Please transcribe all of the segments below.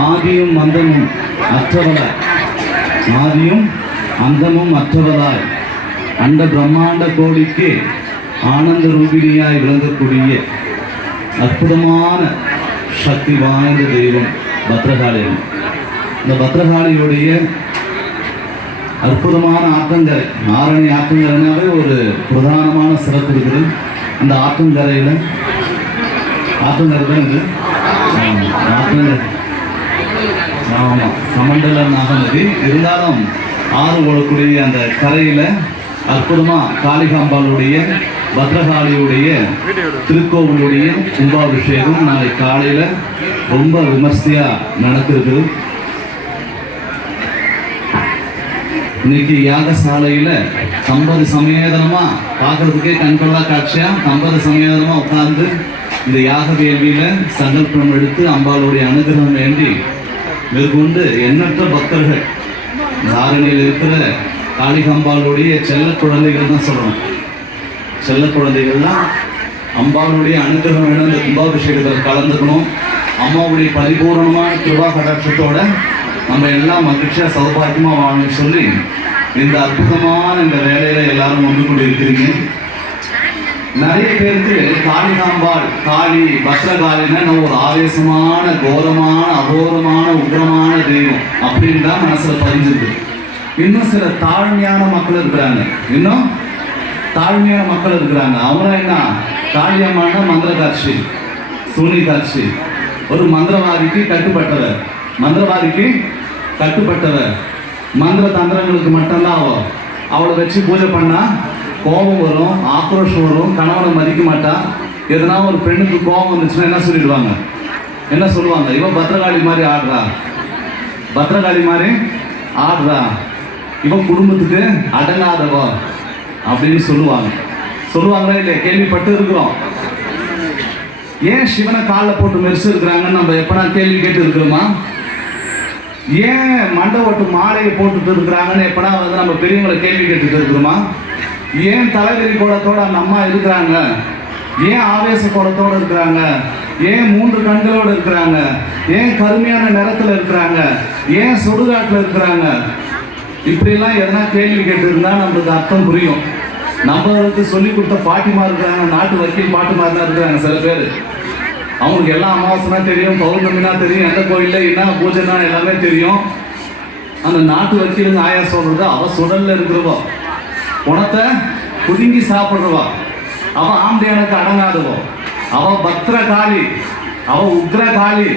ஆதியும் அந்தமும் அற்றவளாய். ஆதியும் அந்தமும் அற்றவளாய். அண்ட பிரம்மாண்ட கோடிக்கு ஆனந்த ரூபிணியாய் விளங்கக்கூடிய அற்புதமான சக்தி வாய்ந்த தெய்வம் பத்ரகாளியம் இந்த பத்ரகாளியுடைய அற்புதமான ஆற்றங்கரை ஆரணி ஆற்றங்கரைனாவே ஒரு பிரதானமான சிறப்பு இருக்குது. அந்த ஆற்றங்கரையில் ஆற்றங்கரை தான் இது. ஆமா, ஆமாம் சமண்டல நாகநதி இருந்தாலும் ஆறு ஓடக்கூடிய அந்த கரையில் அற்புதமாக காளிகாம்பாளுடைய பத்ரகாளியுடைய திருக்கோவிலுடைய கும்பாபிஷேகம் நாளை காலையில் ரொம்ப விமர்சையாக நடக்குது இன்னைக்கு யாகசாலையில் கம்பது சமேதனமா பார்க்கறதுக்கே கண்கொள்ளா காட்சியாக கம்பது சமேதனமா உட்கார்ந்து இந்த யாக வேள்வியில சங்கல்பம் எடுத்து அம்பாளுடைய அனுகிரகம் வேண்டி மேற்கொண்டு எண்ணற்ற பக்தர்கள் தாரணையில் இருக்கிற காளிகம்பாளுடைய செல்ல குழந்தைகள் தான் சொல்லணும். செல்ல குழந்தைகள் தான் அம்பாளுடைய அனுகிரகம் வேணும். இந்த கும்பாபிஷேகத்தில் கலந்துக்கணும். அம்மாவுடைய பரிபூர்ணமான கிருபா கடாட்சத்தோட நம்ம எல்லாம் மகிழ்ச்சியாக சௌபாக்கியமாக வாழணும்னு சொல்லி இந்த அற்புதமான இந்த வேலையில எல்லாரும் ஒன்று கொண்டு இருக்கிறீங்க நிறைய பேருக்கு காளிகாம்பாள் காளி பத்ரகாளின்னு ஒரு ஆவேசமான கோரமான அகோரமான உக்ரமான தெய்வம் அப்படின்னு தான் மனசில் பதிஞ்சிருக்கு. இன்னும் சில தாழ்மையான மக்கள் இருக்கிறாங்க. இன்னும் தாழ்மையான மக்கள் இருக்கிறாங்க. அவங்க என்ன? காளியம்மான மந்திர காட்சி சூனி காட்சி ஒரு மந்திரவாதிக்கு கட்டுப்பட்டவர். மந்திரவாதிக்கு கட்டுப்பட்டவர். மந்திர தந்திரங்களுக்கு மட்டும்தான் அவள் அவளை வச்சு பூஜை பண்ணால் கோபம் வரும் ஆக்ரோஷம் வரும் கணவனை மதிக்க மாட்டா. எதனா ஒரு பெண்ணுக்கு கோபம் வந்துச்சுன்னா என்ன சொல்லிடுவாங்க? என்ன சொல்லுவாங்க? இவன் பத்ரகாளி மாதிரி ஆடுறா. பத்ரகாளி மாதிரி ஆடுறா. இவன் குடும்பத்துக்கு அடங்காதவா? அப்படின்னு சொல்லுவாங்க. சொல்லுவாங்களா இல்லையா? கேள்விப்பட்டு இருக்கிறோம். ஏன் சிவனை காலில் போட்டு மெரிச்சு இருக்கிறாங்கன்னு நம்ம எப்படா கேள்வி கேட்டு இருக்கிறோமா ஏன் மண்டை ஓட்டு மாலையை போட்டுட்டு இருக்கிறாங்கன்னு எப்படா வந்து நம்ம பெரியவங்களை கேள்வி கேட்டுட்டு இருக்கிறோமா? ஏன் தலைவிரி கோலத்தோட அந்த அம்மா இருக்கிறாங்க? ஏன் ஆவேச கோலத்தோட இருக்கிறாங்க? ஏன் மூன்று கண்களோடு இருக்கிறாங்க? ஏன் கருமையான நிறத்தில் இருக்கிறாங்க? ஏன் சுடுகாட்டில் இருக்கிறாங்க? இப்படிலாம் எதனா கேள்வி கேட்டிருந்தா நம்மளுக்கு அர்த்தம் புரியும். நம்மளுக்கு சொல்லி கொடுத்த பாட்டிமா இருக்கிறாங்க நாட்டு வக்கீல் பாட்டிமா தான் இருக்கிறாங்க சில பேர். அவங்களுக்கு எல்லாம் அமாவாசைனா தெரியும் பௌர்ணமினா தெரியும் எந்த கோயிலில் என்ன பூஜைனா எல்லாமே தெரியும். அந்த நாட்டு வக்கீலுங்க ஆயா சொல்றது அவ சுடல்ல இருக்கிறவா. குணத்தை புதுங்கி சாப்பிடுறவா அவ ஆம்படியானுக்கு அடங்காதவோ. அவ பத்ரகாளி அவ உக்ரகாளி.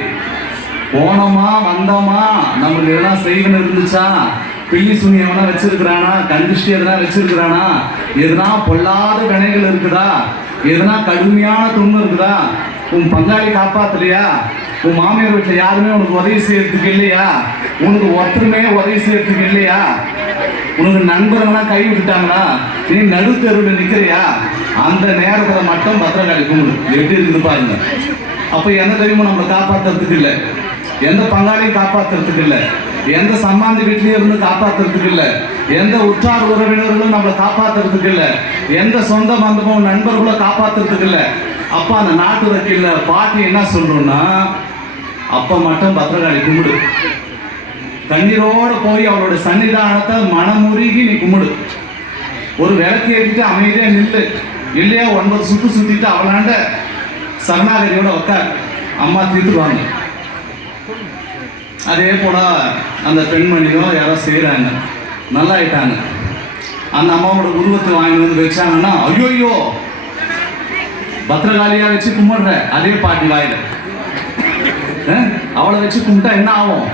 போனோமா வந்தோமா? நம்மளுக்கு எதனா செய்வன் இருந்துச்சா? பில்லி சுனி எவனா வச்சிருக்கிறானா? கண்டிஷ்டி எதனா வச்சிருக்கிறானா? எதனா பொல்லாத வினைகள் இருக்குதா? எதனா கடுமையான துன்பம் இருக்குதா? உன் பங்காளி காப்பாத்தலையா? உன் மாமியார் வீட்டில் யாருமே உனக்கு உதவி செய்யறதுக்கு இல்லையா? உனக்கு ஒருத்தருமே உதவி செய்யறதுக்கு இல்லையா? உனக்கு நண்பர்கள்லாம் கை விட்டுட்டாங்களா நீ நடுத்தருவில் நிற்கிறியா அந்த நேரத்தில் மட்டும் பத்திரகாளி கும்பிடு. எப்படி இருக்குது பாருங்க. அப்போ எந்த தெரியுமோ நம்மளை காப்பாத்துறதுக்கு இல்லை? எந்த பங்காளியும் காப்பாத்துறதுக்கு இல்லை? எந்த சம்பாந்தி வீட்லேயும் இருந்து காப்பாற்றுறதுக்கு இல்லை? எந்த உற்றார் உறவினர்களும் நம்மளை காப்பாத்துறதுக்கு இல்லை? எந்த சொந்த பந்தமும் நண்பர்களும் காப்பாத்துறதுக்கு இல்லை? அப்போ அந்த நாட்டு வக்கீல பாட்டி என்ன சொல்கிறோன்னா அப்போ மட்டும் பத்திரகாளி கும்பிடு. கண்ணீரோட போய் அவளோட சன்னிதானத்தை மனமுருகி நீ கும்பிடு. ஒரு விளக்கு ஏற்றிட்டு அமைதியாக நில்லு. இல்லையா? ஒன்பது சுற்று சுற்றிட்டு அவளாண்ட சரணாகதியோட உட்கார் அம்மா தீர்த்துருவாங்க அதே போல அந்த பெண்மணியும் யாரோ செய்கிறாங்க நல்லா ஆயிட்டாங்க அந்த அம்மாவோட உருவத்தை வாங்கி வந்து வச்சாங்கன்னா ஐயோ பத்திரகாளியா வச்சு கும்பிடுற அதே பாட்டி வாயில். அவளை வச்சு கும்பிட்டா என்ன ஆகும்?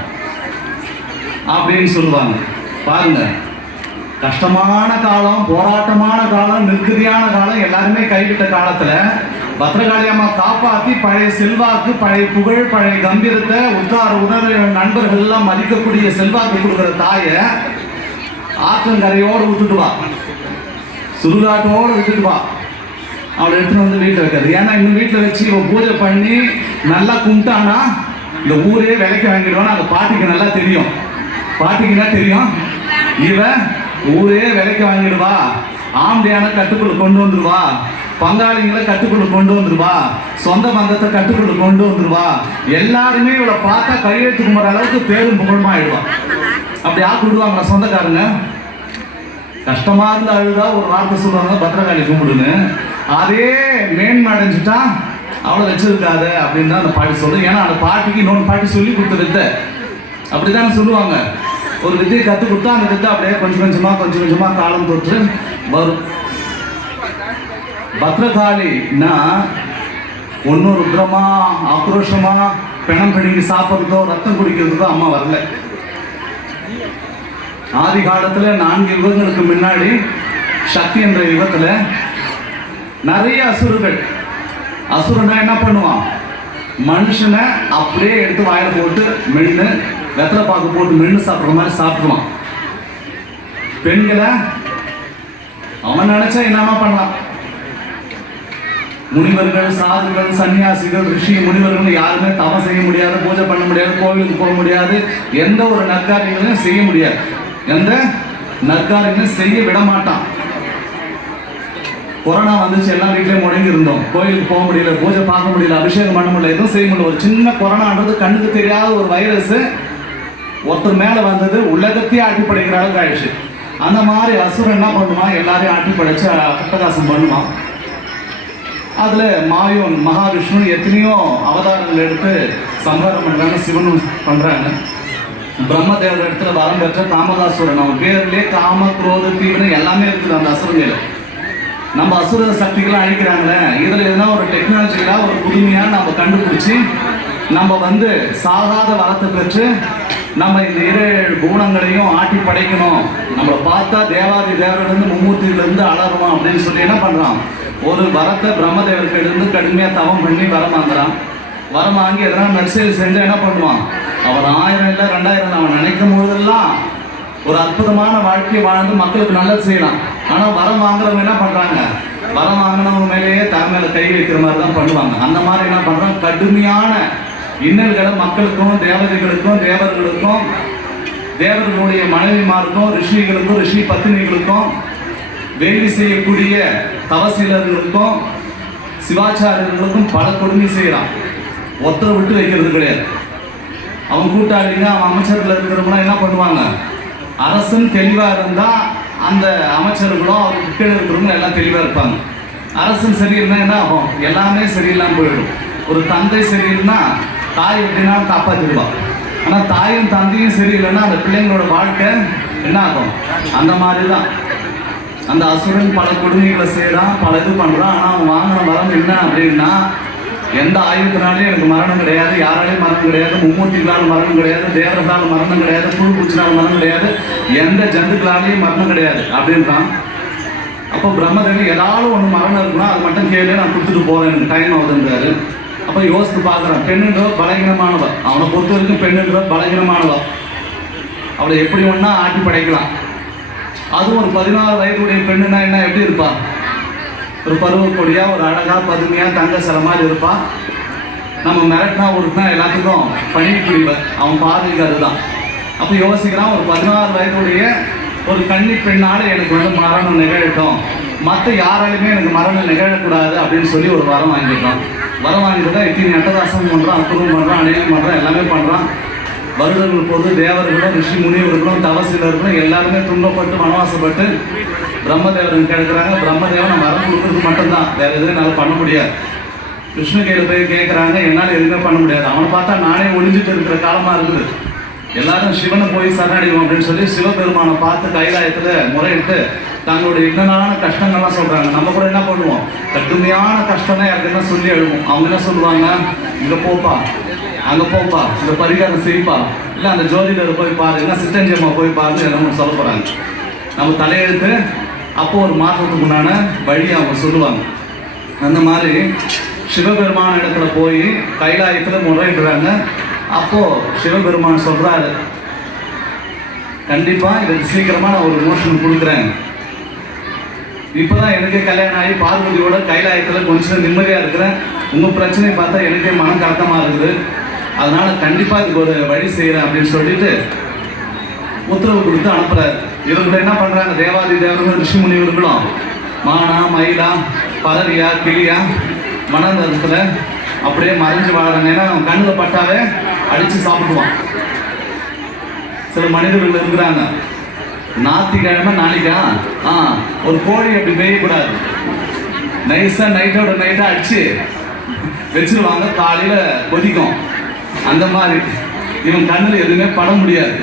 அப்படின்னு சொல்லுவாங்க. பாருங்க. கஷ்டமான காலம் போராட்டமான காலம் நிர்கதியான காலம் எல்லாருமே கைவிட்ட காலத்துல பத்திரகாளியம்மா காப்பாற்றி பழைய செல்வாக்கு பழைய புகழ் பழைய கம்பீரத்தை உத்தார உணர்வு நண்பர்கள் எல்லாம் மதிக்கக்கூடிய செல்வாக்கு கொடுக்குற தாயை ஆற்றங்கரையோடு விட்டுட்டு வா. சுடுகாட்டோடு விட்டுட்டு வா. அவளை எடுத்துட்டு வந்து வீட்டில் வைக்காது. ஏன்னா இன்னும் வீட்டில் வச்சு இவன் பூஜை பண்ணி நல்லா கும்பிட்டானா இந்த ஊரே விலைக்கு வாங்கிடுவான்னு அந்த பாட்டிக்கு நல்லா தெரியும். பாட்டிங்கன்னா தெரியும்? இவன் ஊரே விலைக்கு வாங்கிடுவா ஆம்படியான கட்டுக்குள்ள கொண்டு வந்துடுவா பங்காளிங்களை கட்டுக்குள்ள கொண்டு வந்துருவா சொந்த பந்தத்தை கட்டுக்குள்ள கொண்டு வந்துருவா எல்லாருமே இவளை பார்த்தா கையெழுத்து கும்புற அளவுக்கு பேரும் புகழுமா ஆயிடுவா. அப்படி ஆக்கி விடுவாங்களா சொந்தக்காரங்க? கஷ்டமா இருந்து அழுதா ஒரு வார்த்தை சொல்லுவாங்க பத்திரகாளி கும்பிடுன்னு. அதே மேன்மை அடைஞ்சிட்டா அவளை வச்சிருக்காத அப்படின்னு தான் அந்த பாட்டி சொல்லுது. ஏன்னா அந்த பாட்டிக்கு இன்னொன்று பாட்டி சொல்லி கொடுத்த வித்தை அப்படிதானே சொல்லுவாங்க. ஒரு வித்தையை கற்றுக் கொடுத்தா அந்த வித்தை அப்படியே கொஞ்சம் கொஞ்சமாக கொஞ்சம் கொஞ்சமாக காலம் தொற்று வரும். பத்ரகாளின்னா ஒன்றும் ருத்ரமா ஆக்ரோஷமா பிணம் பிடுங்கி சாப்பிட்றதோ ரத்தம் குடிக்கிறதோ அம்மா வரல. ஆதி காலத்தில் நான்கு யுகங்களுக்கு முன்னாடி சக்தி என்ற யுகத்தில் நிறைய அசுரர்கள். அசுரனா என்ன பண்ணுவான்? மனுஷனை அப்படியே எடுத்து வாயில போட்டு மென்று வெத்தலை பாக்கு போட்டு மென்று சாப்பிட்ற மாதிரி சாப்பிடுவான் பெண்களை அவன் நினைச்சா என்னமா பண்ணலாம்? முனிவர்கள் சாதுகள் சன்னியாசிகள் ரிஷி முனிவர்கள் யாருமே தவம் செய்ய முடியாது பூஜை பண்ண முடியாது கோவிலுக்கு போக முடியாது எந்த ஒரு நற்காரியங்களையும் செய்ய முடியாது. எந்த நற்காரியங்களும் செய்ய விட மாட்டான். கொரோனா வந்துச்சு எல்லா வீட்லேயும் முடங்கி இருந்தோம். கோயிலுக்கு போக முடியல பூஜை பார்க்க முடியல அபிஷேகம் பண்ண முடியல எதுவும் செய்ய முடியல. ஒரு சின்ன கொரோனான்றது கண்ணுக்கு தெரியாத ஒரு வைரஸ். ஒருத்தர் மேலே வந்தது உலகத்தையே ஆட்டி படைக்கிற அளவுக்கு ஆயிடுச்சு. அந்த மாதிரி அசுரன் என்ன பண்ணுமா எல்லாரையும் ஆட்டி படைச்சு அட்டகாசம் பண்ணுவான் அதில் மாயோன் மகாவிஷ்ணு எத்தனையோ அவதாரங்கள் எடுத்து சம்ஹாரம் பண்ணுறாங்க சிவனும் பண்ணுறாங்க பிரம்மதேவர் இடத்துல வரம் பெற்ற காமதாசுரன் அவன் பேர்லேயே காம குரோத தீவிரம் எல்லாமே இருக்குது அந்த அசுரங்கள் நம்ம அசுர சக்திகள்லாம் அழிக்கிறாங்களே இதில் எதுனா ஒரு டெக்னாலஜிக்கலா ஒரு புதுமையாக நம்ம கண்டுபிடிச்சி நம்ம வந்து சாகாத வரத்தை பெற்று நம்ம இந்த இரு குணங்களையும் ஆட்டி படைக்கணும். நம்மளை பார்த்தா தேவாதி தேவரிலிருந்து மும்மூர்த்தியிலிருந்து அலறணும் அப்படின்னு சொல்லி என்ன பண்ணுறான் ஒரு வரத்தை பிரம்மதேவருக்கு இருந்து தவம் பண்ணி வரம் வாங்குறான். வரம் வாங்கி எதனா நர்சரி செஞ்சு என்ன பண்ணுவான்? அவன் ஆயிரம் இல்லை ரெண்டாயிரம் அவன் நினைக்கும் போதெல்லாம் ஒரு அற்புதமான வாழ்க்கையை வாழ்ந்து மக்களுக்கு நல்லது செய்யலாம். ஆனால் வரம் வாங்குறவங்க என்ன பண்ணுறாங்க வரம் வாங்கினவங்க மேலேயே தன் கை வைக்கிற மாதிரி தான் பண்ணுவாங்க. அந்த மாதிரி என்ன பண்ணுறான் கடுமையான இன்னல்களை மக்களுக்கும் தேவதைகளுக்கும் தேவர்களுக்கும் தேவர்களுடைய மனைவிமாருக்கும் ரிஷிகளுக்கும் ரிஷி பத்தினிகளுக்கும் வேலி செய்யக்கூடிய தவசீலர்களுக்கும் சிவாச்சாரியர்களுக்கும் பல கொடுமை செய்கிறான் ஒத்தரை விட்டு வைக்கிறது கிடையாது. அவன் கூட்டாளிங்க அவன் அமைச்சர்கள் இருக்கிறவங்களாம் என்ன பண்ணுவாங்க? அரசன் தெளிவாக இருந்தால் அந்த அமைச்சர்களும் அவருக்கு கீழே இருக்கிறவங்களும் எல்லாம் தெளிவாக இருப்பாங்க. அரசன் சரியில்லைன்னா என்ன ஆகும்? எல்லாமே சரியில்லாமல் போயிடும். ஒரு தந்தை சரியில்லைன்னா தாய் வெட்டினாலும் காப்பாற்றிடுவா ஆனால் தாயும் தந்தையும் சரியில்லைன்னா அந்த பிள்ளைங்களோட வாழ்க்கை என்ன ஆகும்? அந்த மாதிரி தான் அந்த அசுரன் பல கொடுமைகளை செய்கிறான் பல இது பண்ணுறான் ஆனால் அவன் வாங்கின வரம் என்ன அப்படின்னா எந்த ஆயுதத்தினாலையும் எனக்கு மரணம் கிடையாது யாராலையும் மரணம் கிடையாது மும்மூர்த்திகளால் மரணம் கிடையாது தேவரத்தால் மரணம் கிடையாது புழு பூச்சினால் மரணம் கிடையாது எந்த ஜந்துக்களாலையும் மரணம் கிடையாது அப்படின்றான். அப்போ பிரம்மதேவி ஏதாவது ஒன்று மரணம் இருக்குன்னா அது மட்டும் கேள்வி நான் கொடுத்துட்டு போகிறேன் எனக்கு டைம் ஆகுதுன்றாரு. அப்போ யோசித்து பார்க்குறான் பெண்ணுன்றவ பலகீனமானவ அவனை பொறுத்த வரைக்கும் பெண்ணுன்றவ பலகீனமானவ அவளை எப்படி ஒன்றா ஆட்டி படைக்கலாம்? அதுவும் ஒரு பதினாறு வயதுடைய பெண்ணுனா என்ன எப்படி இருப்பா? ஒரு பருவக்கொடியாக ஒரு அழகாக பதுமையாக தங்க சில மாதிரி இருப்பா? நம்ம மிரட்டினா ஒருத்தனா எல்லாத்துக்கும் பணி அவன் பார்வைக்கு அதுதான். அப்போ யோசிக்கிறான் ஒரு பதினாறு வயதுடைய ஒரு கன்னி பெண்ணால் எனக்கு வந்து மரணம் நிகழட்டும். மற்ற யாராலுமே எனக்கு மரணம் நிகழக்கூடாது அப்படின்னு சொல்லி ஒரு வரம் வாங்கிட்டான் வர வாங்கிட்டு இத்தனை அட்டதாசம் பண்ணுறான் அற்புதம் பண்ணுறான் அநேகம் பண்ணுறான் எல்லாமே பண்ணுறான் வருடங்கள் போது தேவர்களும் ரிஷி முனிவர்களும் தவசிலர்களும் எல்லாருமே துன்பப்பட்டு வனவாசப்பட்டு பிரம்மதேவருக்கு கேட்குறாங்க. பிரம்மதேவன் மரம் கொடுக்கறது மட்டும்தான். வேற எதுவும் என்னால் பண்ண முடியாது. விஷ்ணு கையில் போய் கேட்குறாங்க என்னால் எதுவுமே பண்ண முடியாது. அவனை பார்த்தா நானே ஒளிஞ்சிட்டு இருக்கிற காலமாக இருக்குது. எல்லாரும் சிவனை போய் சரணடைவோம் அப்படின்னு சொல்லி சிவபெருமானை பார்த்து கைலாயத்தில் முறையிட்டு தங்களுடைய இன்னனான கஷ்டங்கள்லாம் சொல்றாங்க. நம்ம கூட என்ன பண்ணுவோம்? கடுமையான கஷ்டம்னா யாருக்குன்னா சொல்லி எழுவோம் அவங்க என்ன சொல்லுவாங்க? இங்க போப்பா அங்க போப்பா இந்த பரிகாரம் செய்ப்பா. இல்ல அந்த ஜோதிடர் போய் பாரு இல்ல சித்தஞ்சியம்மா போய் பாருன்னு என்ன சொல்ல போறாங்க. நம்ம தலையெழுத்து அப்போ ஒரு மாற்றத்துக்கு உண்டான வழி அவங்க சொல்லுவாங்க. அந்த மாதிரி சிவபெருமான இடத்துல போய் கைலாயத்தில் முறையிடுறாங்க. அப்போ சிவபெருமான் சொல்றாரு கண்டிப்பா இதுக்கு சீக்கிரமா நான் ஒரு மோஷன் கொடுக்குறேன். இப்பதான் எனக்கு கல்யாணம் ஆகி பார்வதியோட கைலாயத்தில் கொஞ்சம் நிம்மதியா இருக்கிறேன். உங்க பிரச்சனையை பார்த்தா எனக்கே மனம் கலக்கமா இருக்குது. அதனால கண்டிப்பா இதுக்கு ஒரு வழி செய்யறேன் அப்படின்னு சொல்லிட்டு உத்தரவு கொடுத்து அனுப்புறாரு. இவங்க என்ன பண்றாங்க? தேவாதி தேவர்கள் ரிஷி முனிவர்களும். மானா மயிலா பறவையா கிளியா மனந்தரத்தில் அப்படியே மறைஞ்சு வாழறாங்க. ஏன்னா அவன் கண்ணில் பட்டாவே அடித்து சாப்பிடுவான். சில மனிதர்கள் இருக்கிறாங்க. ஞாயிற்றுக்கிழமை நாளைக்கா? ஆ ஒரு கோழி அப்படி மேயக்கூடாது. நைஸா நைட்டோட நைட்டா அடிச்சு வச்சிருவாங்க. காலையில கொதிக்கும். அந்த மாதிரி. இவன் கண்ணில் எதுவுமே பட முடியாது.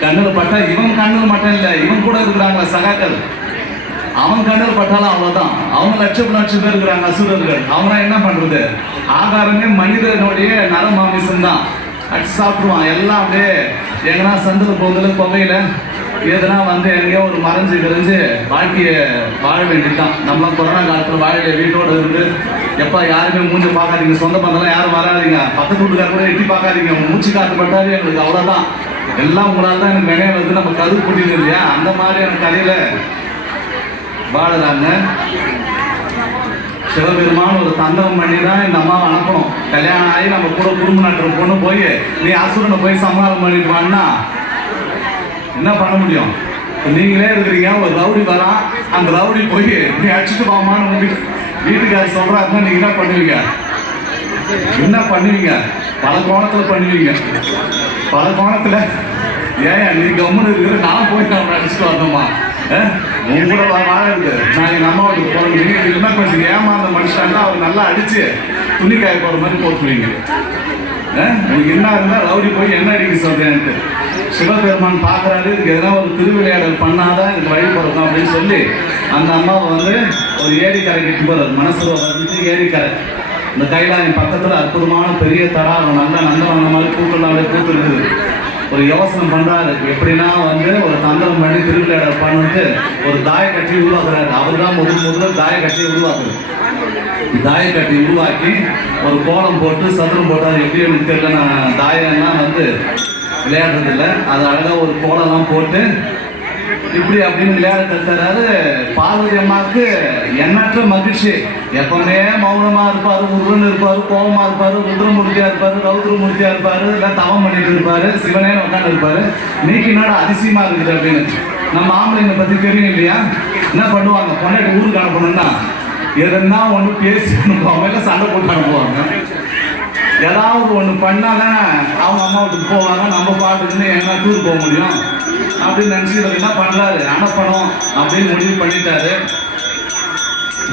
கண்ணில் பட்டா இவன் கண்ணில் மட்டும் இல்லை இவன் கூட இருக்கிறாங்க சகாக்கள். அவன் கண்ணில் பட்டாலும் அவ்வளோதான் அவங்க லட்சம் லட்சம் பேர் இருக்கிறாங்க அசுரர்கள். அவனா என்ன பண்றது? ஆகாரமே மனிதனுடைய நரமாமிசம் தான் அடிச்சு சாப்பிடுவான். எல்லாம் அப்படியே எங்கன்னா சந்தில் போகுதுல புகையில இதெல்லாம் வந்து எங்கேயோ ஒரு மறைஞ்சு கழிஞ்சு வாழ்க்கையை வாழ வேண்டியதுதான். நம்மளாம் கொரோனா காலத்தில் வாழ வீட்டோட இருந்து எப்போ யாருமே மூஞ்சி பார்க்காதீங்க சொந்த பந்தம்லாம் யாரும் வராதீங்க. பக்கத்து வீட்டுக்கார கூட எட்டி பார்க்காதீங்க. மூச்சு காத்து பட்டாலே எங்களுக்கு அவ்வளோதான் எல்லாம் உங்களால் தான் எனக்கு நினைவு வந்து நம்ம கருது கூட்டியது இல்லையா? அந்த மாதிரியான கதையில் வாழறாங்க சிவபெருமான் ஒரு தந்திரம் பண்ணி தான் இந்த அம்மாவை அனுப்பணும். கல்யாணம் ஆகி நம்ம கூட குடும்ப நாட்டு பொண்ணு போய் நீ அசுரனை போய் சமாளம் பண்ணிட்டு வான்னா? என்ன பண்ண முடியும்? நீங்களே இருக்கிறீங்க ஒரு ரவுடி வரான் அந்த ரவுடி போய் நீ அடிச்சுட்டு வாமான்னு உங்க வீட்டுக்காரர் சொல்றாருன்னா நீங்க என்ன பண்ணுவீங்க? என்ன பண்ணுவீங்க? பல கோணத்துல பண்ணுவீங்க. பல கோணத்துல ஏன் நீ கம்முன்னு இருக்கிற நான் போய் நான் அடிச்சுட்டு வரணுமா? உங்களோட உன் கூட வா- நான் எங்கள் அம்மாவுக்கு வீட்டுக்கு போறேன் என்ன இல்லைன்னா கொஞ்சம் ஏமாந்த மனுஷன்னா அவர் நல்லா அடிச்சு துணி காய போற மாதிரி போட்டுருவீங்க. உங்களுக்கு என்ன இருந்தால் ரவுடி போய் என்ன அடிக்க சொல்றேன்ட்டு. சிவபெருமான் பார்க்கறாரு இதுக்கு எதனா ஒரு திருவிளையாடல் பண்ணாதான் இதுக்கு வழி பிறக்கும் அப்படின்னு சொல்லி அந்த அம்மாவை வந்து ஒரு ஏரிக்கரை கிட்ட மனசில் மனசுல வந்து ஏரிக்கரை. இந்த கைலாயம் பக்கத்தில் அற்புதமான பெரிய தடாகம் நல்ல நந்தவன மாதிரி பூக்கள்லாம் பூத்து இருக்குது. ஒரு யோசனை பண்றாரு. எப்படின்னா வந்து ஒரு தந்திரம் பண்ணி திருவிழா பண்ணிட்டு ஒரு தாய கட்டி உருவாக்குறாரு. அவர் தான் முதல் முதல்ல தாய கட்டி உருவாக்குறாரு. தாயக்கட்டி உருவாக்கி ஒரு கோலம் போட்டு சதுரம் போட்டு அது எப்படி எனக்கு தெரியல. நான் தாயம்லாம் வந்து விளையாடுறது இல்லை அது அழகாக ஒரு கோலம்லாம் போட்டு இப்படி அப்படின்னு விளையாட கத்துறாரு பார்வதி அம்மாவுக்கு எண்ணற்ற மகிழ்ச்சி. எப்பவுமே மௌனமா இருப்பாரு முருகன் இருப்பாரு கோபமா இருப்பாரு ருத்ரமூர்த்தியா இருப்பாரு ரௌத்ரமூர்த்தியா இருப்பாரு எல்லாம் தவம் பண்ணிட்டு இருப்பாரு சிவனே உட்காந்து இருப்பாரு. நீக்கு என்னோட அதிசயமா இருக்குது அப்படின்னு. நம்ம ஆம்பளைங்க பத்தி தெரியும் இல்லையா? என்ன பண்ணுவாங்க? பொண்டாட்டி ஊருக்கு அனுப்பணும்னா எதுனா ஒன்று பேசி அனுப்புவாங்க இல்லை சண்டை போட்டு அனுப்புவாங்க. ஏதாவது ஒன்று பண்ணாதான் அவங்க அம்மா வீட்டுக்கு போவாங்க நம்ம பாட்டுக்குன்னு எங்கன்னா டூர் போக முடியும். அப்படின்னு நினச்சி இவர் என்ன பண்ணுறாரு அனுப்பணும் அப்படின்னு முடிவு பண்ணிட்டாரு.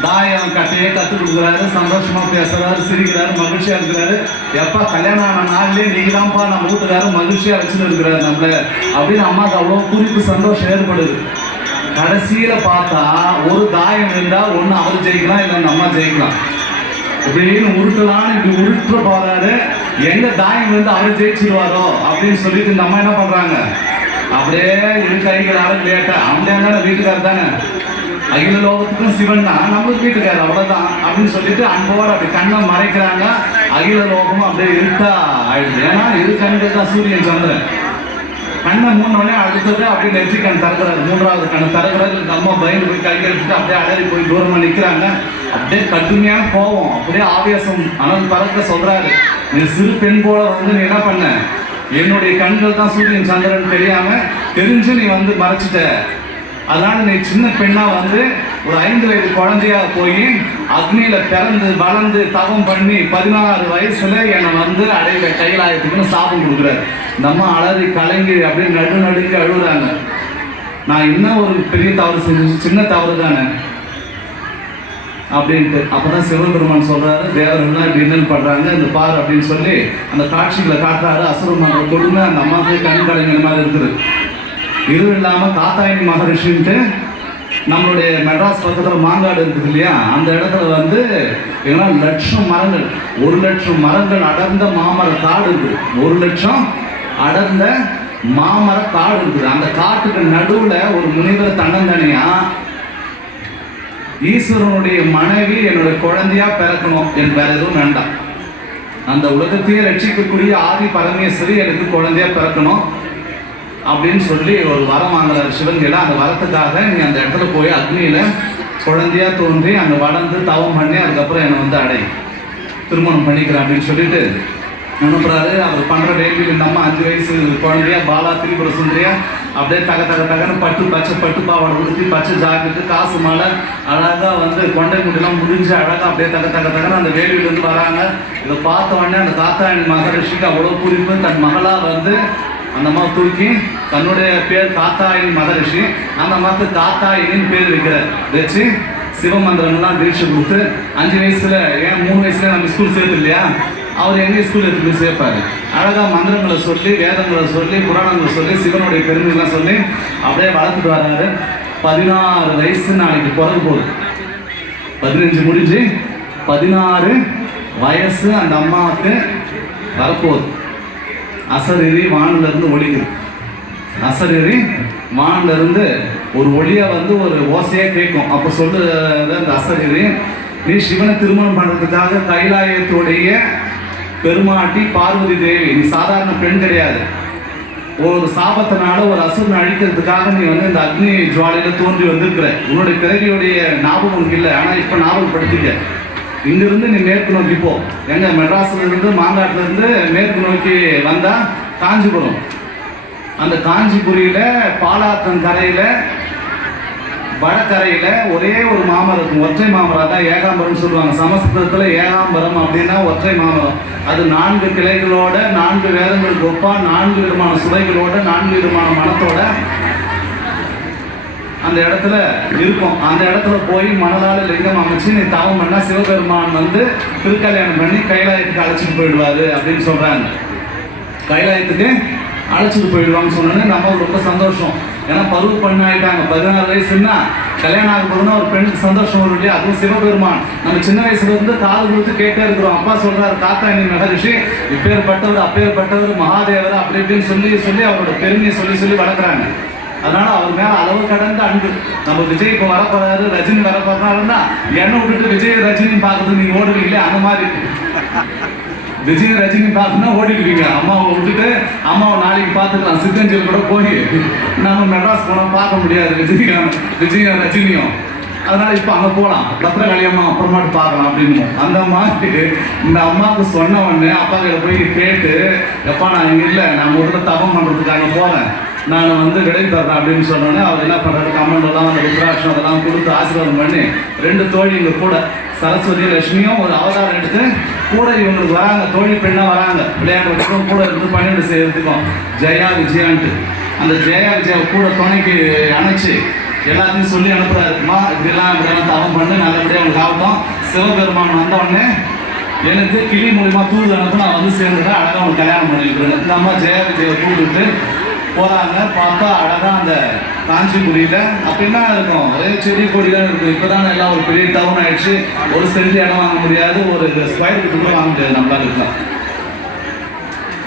தாயம் கட்டையே கற்றுக் கொடுக்குறாரு சந்தோஷமா பேசுறாரு சிரிக்கிறாரு மகிழ்ச்சியா இருக்கிறாரு. எப்பா கல்யாணம் ஆன நாள்லேயே நீங்க தான்ப்பா நம்ம வீட்டுக்காரர் மகிழ்ச்சியா வச்சுன்னு இருக்கிறாரு நம்மள. அப்படின்னு அம்மாவுக்கு அவ்வளோ குறிப்பு சந்தோஷம் ஏற்படுது. கடைசியில பார்த்தா ஒரு தாயம் இருந்தா ஒண்ணு அவர் ஜெயிக்கலாம் இல்லை அந்த அம்மா ஜெயிக்கலாம். இப்படின்னு உருட்டலான்னு இப்படி உருட்டு போகிறாரு எங்க தாயம் வந்து அவர் ஜெயிச்சிருவாரோ அப்படின்னு சொல்லிட்டு இந்த அம்மா என்ன பண்றாங்க? அப்படியே இருக்கு கைகளால லேட்டா அவன் தானே வீட்டுக்காரர் தானே? அகில லோகத்துக்கும் சிவன் தான். நம்மளுக்கு வீட்டுக்காரர் அவ்வளவுதான் அப்படின்னு சொல்லிட்டு அன்போட அப்படி கண்ணை மறைக்கிறாங்க. அகில லோகமும் அப்படியே இருட்டா ஆயிடுது. ஏன்னா இரு கண்கள் தான் சூரியன் சந்திரன் கண்ணை மூணோடனே அடுத்தது அப்படியே நெற்றி கண் திறக்கிறாரு மூன்றாவது கண் திறக்கிறாரு இந்த அம்மா பயந்து போய் கை கழிச்சுட்டு அப்படியே அடறி போய் தூரமா நிக்கிறாங்க. அப்படியே கடுமையான கோபம். அப்படியே ஆவேசம். ஆனால் பறக்க சொல்றாரு நீ சிறு பெண் போல வந்து நீ என்ன பண்ண? என்னுடைய கண்கள் தான் சூரியன் சந்திரன் தெரியாம தெரிஞ்சு நீ வந்து மறைச்சிட்ட. அதனால நீ சின்ன பெண்ணா வந்து ஒரு ஐந்து வயது குழந்தையா போய் அக்னியில பிறந்து வளர்ந்து தவம் பண்ணி பதினாறு வயசுல என்னை வந்து அடையில கைலாயத்துக்குன்னு சாபம் கொடுக்குறாரு. நம்ம அம்மா அலறி கலங்கி அப்படின்னு நடு நடுங்கி அழுகுறாங்க. நான் என்ன ஒரு பெரிய தவறு செஞ்சு சின்ன தவறு தானே. அப்படின்ட்டு. அப்பதான் சிவபெருமான் சொல்றாரு தேவர்கள்லாம் இப்படி என்னன்னு பண்றாங்க இந்த பார் அப்படின்னு சொல்லி அந்த காட்சிகளை காட்டுறாரு. அசுரமான கொடுமை அந்த அம்மாவுக்கு கண் கலைஞர் மாதிரி இருக்குது. இதுவும் இல்லாம காத்தாயனி மகரிஷின்ட்டு நம்மளுடைய மெட்ராஸ் பக்கத்தில் மாங்காடு இருக்குது இல்லையா? அந்த இடத்துல வந்து ஏன்னா லட்சம் மரங்கள் ஒரு லட்சம் மரங்கள் அடர்ந்த மாமர காடு இருக்குது. ஒரு லட்சம் அடர்ந்த மாமர காடு இருக்குது. அந்த காட்டுக்கு நடுவில் ஒரு முனிவர் தன்னந்தனியா ஈஸ்வரனுடைய மனைவி என்னுடைய குழந்தையா பிறக்கணும் என் வேற எதுவும் வேண்டாம். அந்த உலகத்தையே ரட்சிக்கக்கூடிய ஆதி பரமேஸ்வரி எனக்கு குழந்தையா பிறக்கணும் அப்படின்னு சொல்லி ஒரு வரம் வாங்கினார் சிவன்கிட்ட அந்த வரத்துக்காக நீ அந்த இடத்துல போய் அக்னியில குழந்தையா தோன்றி அங்கே வளர்ந்து தவம் பண்ணி அதுக்கப்புறம் என்னை வந்து அடை. திருமணம் பண்ணிக்கிறேன் அப்படின்னு சொல்லிட்டு அனுப்புறாரு அவர் பண்ற வேள்வியில் இந்த அம்மா அஞ்சு வயசு குழந்தையா பாலா திரிபுர சுந்தரியா அப்படியே தக தக தகன்னு பட்டு பச்சை பட்டு பாவாடை உடுத்தி பச்சை ஜாக்கெட்டு காசு மாலை அழகாக வந்து கொண்டை முடியெல்லாம் முடிஞ்சு அழகாக அப்படியே தக தக தகன்னு அந்த வேலியிலேருந்து வராங்க. இதை பார்த்த உடனே அந்த தாத்தாயின் மகரிஷிக்கு அவ்வளோ குறிப்பு. தன் மகளாக வந்து அந்த அம்மா தூக்கி தன்னுடைய பேர் காத்தாயணி மகரிஷி அந்த அம்மாவுக்கு காத்தாயினின்னு பேர் வைக்கிறார். வச்சு சிவமந்திரம்லாம் தீட்சை கொடுத்து அஞ்சு வயசில் ஏன் மூணு வயசுல நம்ம ஸ்கூல் சேர்த்து இல்லையா? அவர் எங்க ஸ்கூல் எடுத்து போய் சேர்ப்பாரு. அழகாக மந்திரங்களை சொல்லி வேதங்களை சொல்லி புராணங்களை சொல்லி சிவனுடைய பெருமைலாம் சொல்லி அப்படியே வளர்த்துட்டு வர்றாரு பதினாறு வயசு நாளைக்கு பிறகு போகுது பதினஞ்சு முடிஞ்சு பதினாறு வயசு அந்த அம்மாவுக்கு வரப்போகுது. அசரீரி வானிலிருந்து ஒழிக்குது அசரீரி வானிலிருந்து ஒரு ஒளியை வந்து ஒரு ஓசையாக கேட்கும். அப்போ சொல்லுற அந்த அசரீரி நீ சிவனை திருமணம் பண்ணுறதுக்காக கைலாயத்துடைய பெருமாட்டி பார்வதி தேவி நீ சாதாரண பெண் கிடையாது. ஒரு சாபத்தினால ஒரு அசுரனை அழிக்கிறதுக்காக நீ வந்து இந்த அக்னி ஜுவாலையில தோன்றி வந்திருக்கிற. உன்னுடைய பிறவியுடைய ஞாபகம் உனக்கு இல்லை. ஆனால் இப்போ ஞாபகம் ஞாபகப்படுத்திக்க இங்கிருந்து நீ மேற்கு நோக்கி போ. எங்க மெட்ராஸ்ல இருந்து மாங்காட்டுல இருந்து மேற்கு நோக்கி வந்தா காஞ்சிபுரம். அந்த காஞ்சிபுரியில பாலாத்தங்கரையில வடக்கரையில் ஒரே ஒரு மாமரம் இருக்கும். ஒற்றை மாமரம். தான் ஏகாம்பரம்னு சொல்லுவாங்க. சமஸ்கிருதத்தில் ஏகாம்பரம் அப்படின்னா ஒற்றை மாமரம். அது நான்கு கிளைகளோட நான்கு வேதங்களுக்கு ஒப்பா நான்கு விதமான சுவைகளோட நான்கு விதமான மனத்தோட அந்த இடத்துல இருக்கும். அந்த இடத்துல போய் மணலால லிங்கம் அமைச்சு நீ தாவம் பண்ணா சிவபெருமான் வந்து திருக்கல்யாணம் பண்ணி கைலாயத்துக்கு அழைச்சிட்டு போயிடுவாரு அப்படின்னு சொல்றாங்க. கைலாயத்துக்கு அழைச்சிட்டு போயிடுவாங்கன்னு சொன்னோன்னே நம்ம ரொம்ப சந்தோஷம். ஏன்னா பருவ பெண் ஆகிட்டாங்க பதினாறு வயசுன்னா கல்யாணம் ஆக போதுன்னா ஒரு பெண்ணுக்கு சந்தோஷம் வரும் இல்லையா? அதுவும் சிவபெருமான். நம்ம சின்ன வயசுல இருந்து காது கொடுத்து கேட்டே இருக்கிறோம். அப்பா சொல்றாரு காத்தாயணி மகரிஷி இப்பேற்பட்டவர் அப்பேற்பட்டவர் மகாதேவர் அப்படி இப்படின்னு சொல்லி சொல்லி அவரோட பெருமையை சொல்லி சொல்லி வளர்க்குறாங்க. அதனால அவர் மேல அளவு கடந்த அன்பு. நம்ம விஜய் இப்போ வரப்போறாரு ரஜினி வரப்போறாருன்னா என்ன விட்டுட்டு விஜய் ரஜினி பார்க்கறது நீங்க ஓடுவீங்களே அந்த மாதிரி விஜய் ரஜினி பார்த்துனா ஓடிடுவீங்க. அம்மாவை விட்டுட்டு அம்மாவை நாளைக்கு பார்த்துக்கலாம் சித்தஞ்சல் கூட போய் நம்ம மெட்ராஸ் போனால் பார்க்க முடியாது விஜயகாந்த் விஜயும் ரஜினியும். அதனால இப்போ அங்கே போகலாம். பத்திரகாளி அம்மா அப்புறமாட்டு பார்க்கலாம் அப்படின்னு. அந்த மாதிரி இந்த அம்மாவுக்கு சொன்ன உடனே அப்பா கிட்ட போய் கேட்டு எப்பா நான் இங்கே இல்லை. நான் முதல்ல தபம் பண்ணுறதுக்காக போகிறேன் நான் வந்து விடை தர்றேன் அப்படின்னு சொன்னோன்னே அவர் என்ன பண்ணுறாரு கமெண்ட் எல்லாம் அந்த ருத்ராட்சம் அதெல்லாம் கொடுத்து ஆசீர்வாதம் பண்ணி ரெண்டு தோழி கூட சரஸ்வதி லட்சுமியும் ஒரு அவதாரம் எடுத்து கூட இவங்களுக்கு வராங்க. தோழி பெண்ணாக வராங்க. விளையாடுறதுக்கும் கூட இருந்து பன்னெண்டு செய்யறதுக்கும் ஜெயா விஜயான்ட்டு. அந்த ஜெயா விஜயா கூட துணைக்கு அணைச்சு எல்லாத்தையும் சொல்லி அனுப்புறாருக்குமா இப்படிலாம் இப்படிலாம் தவம் பண்ணு நல்லபடியாக உங்களுக்கு ஆகட்டும் சிவபெருமான் வந்தோடனே எனக்கு கிளி மூலிமா தூது அனுப்பி நான் வந்து சேர்ந்துட்டேன் அழகாக அவங்க கல்யாணம் பண்ணிருக்கிறேன் இந்த அம்மா ஜெயா விஜயை கூப்பிட்டு போகிறாங்க பார்த்தா அழகாக அந்த காஞ்சிபுரியில் அப்ப என்ன இருக்கும்? ஒரே செடி கொடிதான் இருக்கும். இருக்கும் இப்பதான் எல்லாம் ஒரு பெரிய டவுன் ஆயிடுச்சு. ஒரு செஞ்சு இடம் வாங்க முடியாது. ஒரு ஸ்கொயர் ஃபீட் கூட வாங்க முடியாது நம்மளால. இருக்கலாம்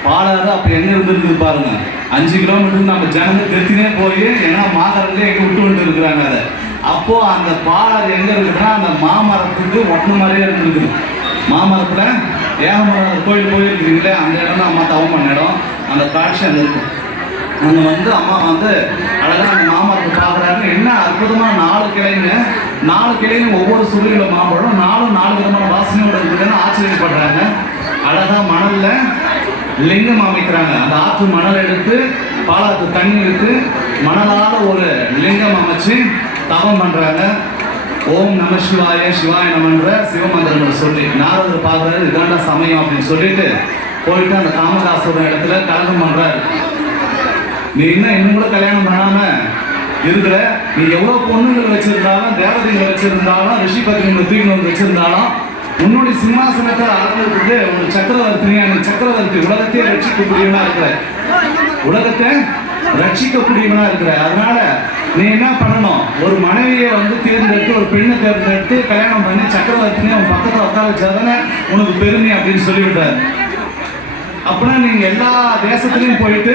பாலாறு அப்போ எங்கே இருந்திருக்குது பாருங்க. அஞ்சு கிலோமீட்டர் நம்ம ஜனங்க தெத்தினே போய் ஏன்னா மாகரந்தே எங்கே விட்டு விட்டு இருக்கிறாங்க அதை. அப்போ அந்த பாலாறு எங்கே இருக்குதுன்னா அந்த மாமரத்துக்கு ஒட்டு மாதிரியே இருந்திருக்குது. மாமரத்தில் ஏகமரம் கோயில் போயிருக்கிறீங்களே அந்த இடம் தான் அம்மா தவம் பண்ண இடம். அந்த காட்சி அங்கே இருக்கும் நாங்கள் வந்து அம்மா வந்து அழகாக அந்த மாமாவுக்கு பார்க்குறாங்க என்ன அற்புதமான நாலு கிளைங்க நாலு கிளையும் ஒவ்வொரு சுவையில மாம்பழம் நாலும் நாலு விதமான வாசனையோட இருக்குதுன்னு ஆச்சரியப்படுறாங்க. அழகாக மணலில் லிங்கம் அமைக்கிறாங்க. அந்த ஆற்று மணல் எடுத்து பாலாத்து தண்ணி எடுத்து மணலால ஒரு லிங்கம் அமைச்சு தவம் பண்ணுறாங்க ஓம் நம சிவாய சிவாய நமன்ற சிவமந்திரங்கள் சொல்லி நாரதர் பார்க்கறாரு இதாண்டா சமயம் அப்படின்னு சொல்லிட்டு போயிட்டு அந்த காமதாசோட இடத்துல கலகம் பண்ணுறாரு நீ இன்னும் இன்னும் கூட கல்யாணம் பண்ணாம இருக்கிற நீ எவ்வளவு பொண்ணுங்கள் வச்சிருந்தாலும் தேவதைகள் வச்சிருந்தாலும் ரிஷி பத்திரிகளை தூக்கி வந்து வச்சிருந்தாலும் உன்னுடைய சிம்மாசனத்தை அளவுக்கு ஒரு சக்கரவர்த்தினியா நீ சக்கரவர்த்தி உலகத்தையே ரட்சிக்கக்கூடியவனா இருக்கிற. உலகத்தை ரட்சிக்கக்கூடியவனா இருக்கிற. அதனால நீ என்ன பண்ணணும்? ஒரு மனைவியை வந்து தேர்ந்தெடுத்து ஒரு பெண்ணை தேர்ந்தெடுத்து கல்யாணம் பண்ணி சக்கரவர்த்தினி அவன் பக்கத்தில் உட்கார வச்சாதானே உனக்கு பெருமை அப்படின்னு சொல்லிவிட்டார். அப்படின்னா நீங்க எல்லா தேசத்துலயும் போயிட்டு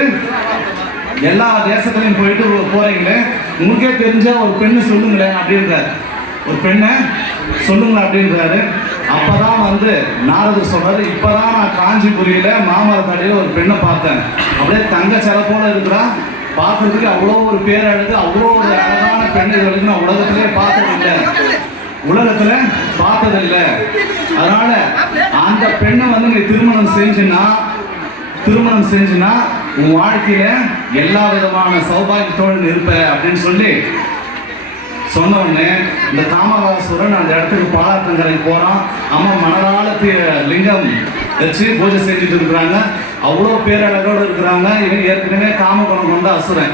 எல்லா தேசத்துலையும் போயிட்டு போ- போறீங்களே உங்களுக்கே தெரிஞ்ச ஒரு பெண்ணு சொல்லுங்களேன் அப்படின்றாரு. ஒரு பெண்ணை சொல்லுங்களேன் அப்படின்றாரு. அப்பதான் வந்து நாரதர் சொல்றாரு இப்பதான் நான் காஞ்சிபுரியில மாமரத்தடியில ஒரு பெண்ணை பார்த்தேன். அப்படியே தங்க சிறப்போட இருக்கிறா பார்க்கறதுக்கு அவ்வளோ ஒரு பேரழகு அவ்வளோ ஒரு அழகான பெண்ணை இது வரைக்கும் நான் உலகத்திலே பார்த்ததில்லை. உலகத்துல பார்த்ததில்லை. அதனால அந்த பெண்ணை வந்து நீ திருமணம் செஞ்சுன்னா திருமணம் செஞ்சுனா உன் வாழ்க்கையில எல்லா விதமான சௌபாகியத்தோடு இருப்ப அப்படின்னு சொல்லி சொன்ன உடனே இந்த காமகாசுரன் அந்த இடத்துக்கு பாலாற்றங்கரைக்கு போறான். அம்மா மனதால லிங்கம் வச்சு பூஜை செஞ்சுட்டு இருக்கிறாங்க. அவ்வளோ பேரழகோடு இருக்கிறாங்க. இவன் ஏற்கனவே காமகுணம் கொண்ட அசுரன்.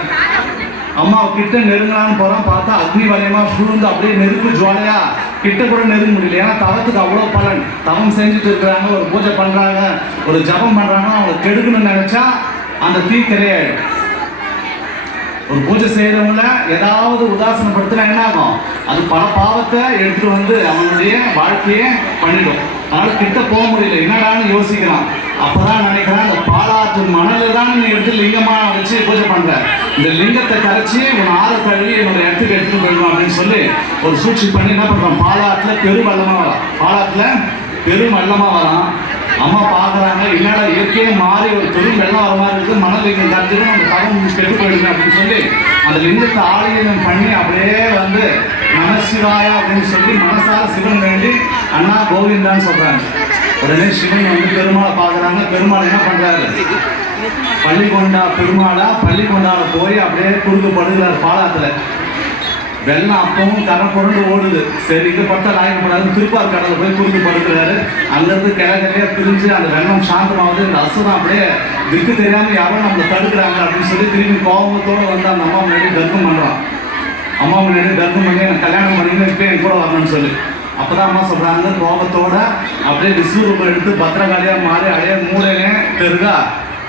அம்மா கிட்ட நெருங்கலான்னு போகிறோம் பார்த்தா அக்னி வலயமாக சூழ்ந்து அப்படியே நெருப்பு ஜுவாலையா? கிட்ட கூட நெருங்க முடியல. ஏன்னா தவத்துக்கு அவ்வளோ பலன். தவம் செஞ்சுட்டு இருக்கிறாங்க ஒரு பூஜை பண்ணுறாங்க ஒரு ஜபம் பண்ணுறாங்க அவங்க கெடுக்கணும்னு நினச்சா அந்த தீ கிடையாது ஒரு பூஜை செய்கிறவங்கள ஏதாவது உதாசனப்படுத்தினா என்ன ஆகும்? அது பல பாவத்தை எடுத்து வந்து அவனுடைய வாழ்க்கையை பண்ணிடும். அதனால் கிட்ட போக முடியல. என்னடான்னு யோசிக்கிறான். அப்பதான் நினைக்கிறான் இந்த பாலாற்று மணலில் தான் நீ எடுத்து லிங்கமாக வச்சு பூஜை பண்ணுற இந்த லிங்கத்தை கரைச்சி உன் ஆற தழுவி என்னோட இடத்துக்கு எடுத்துட்டு போயிடணும் அப்படின்னு சொல்லி ஒரு சூழ்ச்சி பண்ணி என்ன பண்றான் பாலாற்றுல பெருவள்ளமா வரான். பெரும் பெருவள்ளமா வரான். அம்மா பார்க்குறாங்க என்னடா இயற்கையே மாறி ஒரு பெரும் வெள்ளம் வர மாதிரி இருக்கு. மணல் லிங்கம் கட்டிடும் அந்த தகம் கெட்டு போயிடுங்க அப்படின்னு சொல்லி அந்த லிங்கத்தை ஆலயம் பண்ணி அப்படியே வந்து நமசிவாயா அப்படின்னு சொல்லி மனசார சிவன் வேண்டி அண்ணா கோவிந்தான்னு சொல்றாங்க. உடனே சிவன் வந்து பெருமாளை பார்க்குறாங்க. பெருமாள் என்ன பண்ணுறாரு பள்ளி கொண்டா பெருமாளா? பள்ளிக்கொண்டால போய் அப்படியே குறுக்கு படுகிறார் பாலாத்தில். வெள்ளம் அப்பவும் கரை புரண்டு ஓடுது. சரி இது பட்டா லாயக்கப்படாது திருப்பார் கடலை போய் குறுக்கு படுக்கிறாரு அங்கேருந்து கிழக்கிலேயே பிரிஞ்சு அந்த வெள்ளம் சாந்தமாகுது இந்த அசுரம் அப்படியே திக்கு தெரியாமல் யாரோ நம்மளை தடுக்கிறாங்க அப்படின்னு சொல்லி திரும்பி கோபத்தோடு வந்து அந்த அம்மா முன்னாடி கர்ப்பம் பண்ணுறான் அம்மா முன்னாடி கர்ப்பம் பண்ணி எனக்கு கல்யாணம் பண்ணின்னு இப்போ என் கூட வரணும்னு சொல்லி. அப்பதான் அம்மா சொல்றாங்க கோபத்தோட அப்படியே விஸ்வரூபம் எடுத்து பத்திரகாளியா மாறி அடைய மூடனே பெருகா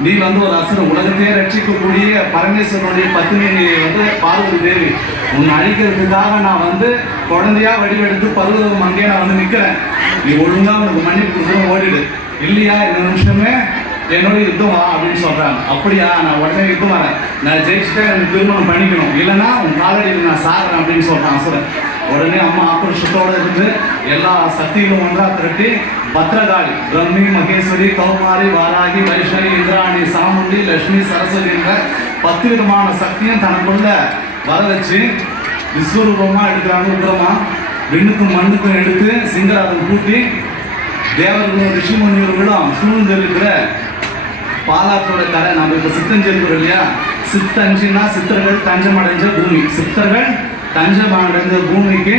நீ வந்து ஒரு அசுரம் உலகத்தையே ரட்சிக்கக்கூடிய பரமேஸ்வரனுடைய பத்னி நீ வந்து பார்வதி தேவி. உன்னை அழிக்கிறதுக்காக நான் வந்து குழந்தையா வடிவெடுத்து பருவ மங்கே நான் வந்து நிக்கிறேன். நீ ஒழுங்கா உனக்கு மன்னிப்பு கொடுத்து ஓடிடு. இல்லையா இந்த நிமிஷமே என்னோட யுத்தம் வா அப்படின்னு சொல்றாங்க. அப்படியா நான் உடனே யுத்தம் வரேன். நான் ஜெயிச்சுட்டேன் எனக்கு திருமணம் பண்ணிக்கணும். இல்லைன்னா உன் காலடியில் நான் சாகிறேன் அப்படின்னு சொல்றான் அசுரன். உடனே அம்மா ஆக்ரோஷத்தோடு இருந்து எல்லா சக்திகளும் ஒன்றா திரட்டி பத்ரகாளி பிரம்மி மகேஸ்வரி கௌமாரி வாராகி வைஷ்ணவி இந்திராணி சாமுண்டி லட்சுமி சரஸ்வதி என்ற பத்து விதமான சக்தியும் தனக்குள்ள வர வச்சு விஸ்வரூபமாக எடுக்கிறாங்க உக்ரமா விண்ணுக்கும் மண்ணுக்கும் எடுத்து சிங்கராதம் கூட்டி தேவர்களும் ரிஷி முனிவர்களும் சூழ்ந்திருக்கிற பாலாற்றோட கரை. நம்ம இப்போ சித்தஞ்சி இருக்கிறோம் இல்லையா? சித்தஞ்சின்னா சித்தர்கள் தஞ்சம் அடைஞ்ச பூமி. சித்தர்கள் தஞ்சம் பூமிக்கு